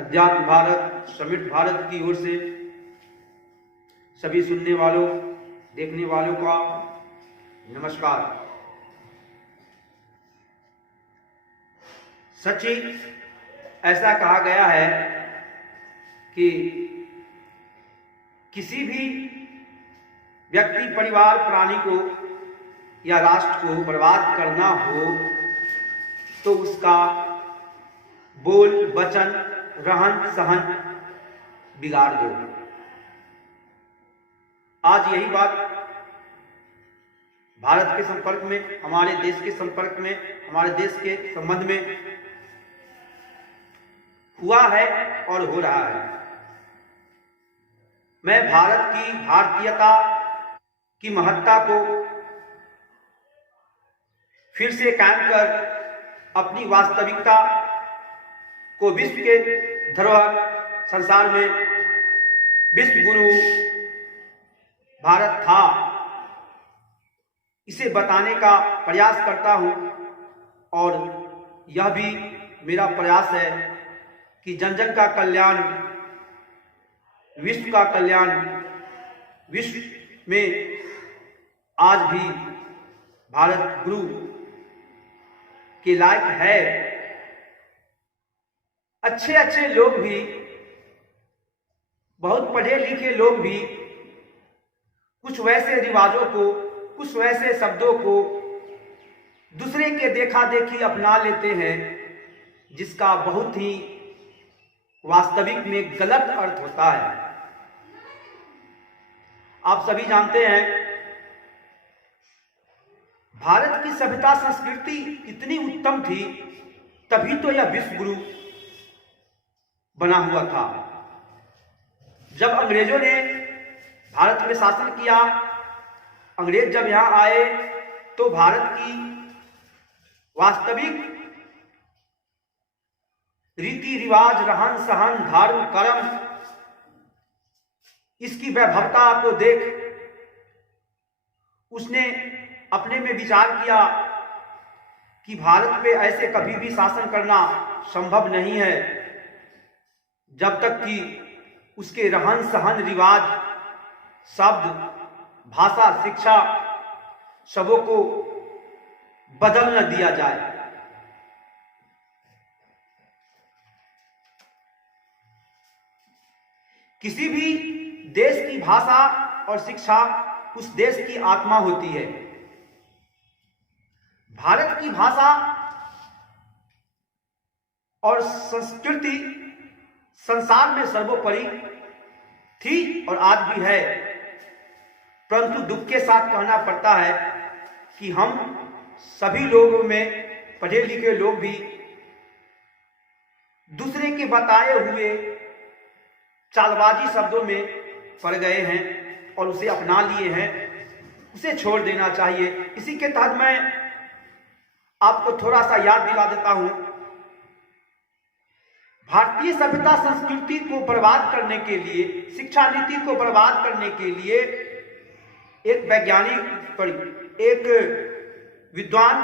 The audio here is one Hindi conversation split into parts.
अध्यात्म भारत समृद्ध भारत की ओर से सभी सुनने वालों देखने वालों का नमस्कार। सच ही ऐसा कहा गया है कि किसी भी व्यक्ति, परिवार, प्राणी को या राष्ट्र को बर्बाद करना हो तो उसका बोल, वचन, रहन सहन बिगाड़ दो। आज यही बात भारत के संपर्क में, हमारे देश के संपर्क में, हमारे देश के संबंध में हुआ है और हो रहा है। मैं भारत की भारतीयता की महत्ता को फिर से कायम कर अपनी वास्तविकता को विश्व के धरोहर, संसार में विश्व गुरु भारत था, इसे बताने का प्रयास करता हूं। और यह भी मेरा प्रयास है कि जन जन का कल्याण, विश्व का कल्याण, विश्व में आज भी भारत गुरु के लायक है। अच्छे अच्छे लोग भी, बहुत पढ़े लिखे लोग भी कुछ वैसे रिवाजों को, कुछ वैसे शब्दों को दूसरे के देखा देखी अपना लेते हैं जिसका बहुत ही वास्तविक में गलत अर्थ होता है। आप सभी जानते हैं, भारत की सभ्यता संस्कृति इतनी उत्तम थी, तभी तो यह विश्व गुरु बना हुआ था। जब अंग्रेजों ने भारत में शासन किया, अंग्रेज जब यहां आए तो भारत की वास्तविक रीति रिवाज, रहन सहन, धर्म, कर्म, इसकी वैभवता को देख उसने अपने में विचार किया कि भारत पे ऐसे कभी भी शासन करना संभव नहीं है जब तक कि उसके रहन सहन, रिवाज, शब्द, भाषा, शिक्षा सबों को बदल न दिया जाए। किसी भी देश की भाषा और शिक्षा उस देश की आत्मा होती है। भारत की भाषा और संस्कृति संसार में सर्वोपरि थी और आज भी है, परंतु दुख के साथ कहना पड़ता है कि हम सभी लोगों में, पढ़े लिखे लोग भी दूसरे के बताए हुए चालबाजी शब्दों में पड़ गए हैं और उसे अपना लिए हैं। उसे छोड़ देना चाहिए। इसी के तहत मैं आपको थोड़ा सा याद दिला देता हूं। भारतीय सभ्यता संस्कृति को बर्बाद करने के लिए, शिक्षा नीति को बर्बाद करने के लिए एक वैज्ञानिक, एक विद्वान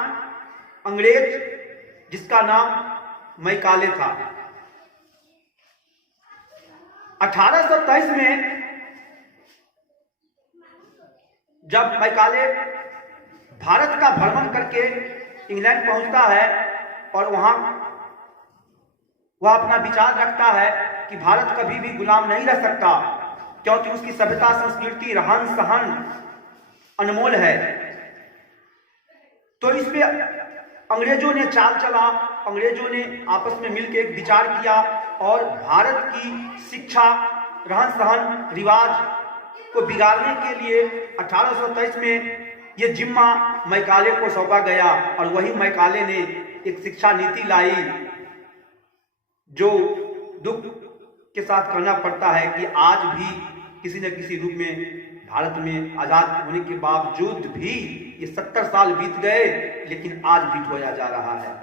अंग्रेज जिसका नाम मैकाले था, 1823 में जब मैकाले भारत का भ्रमण करके इंग्लैंड पहुंचता है और वहां वह अपना विचार रखता है कि भारत कभी भी गुलाम नहीं रह सकता क्योंकि उसकी सभ्यता, संस्कृति, रहन सहन अनमोल है। तो इसमें अंग्रेजों ने चाल चला, अंग्रेजों ने आपस में मिलकर एक विचार किया और भारत की शिक्षा, रहन सहन, रिवाज को बिगाड़ने के लिए 1823 में यह जिम्मा मैकाले को सौंपा गया और वही मैकाले ने एक शिक्षा नीति लाई, जो दुख के साथ कहना पड़ता है कि आज भी किसी न किसी रूप में भारत में आजाद होने के बावजूद भी ये 70 साल बीत गए, लेकिन आज भी ढोया जा रहा है।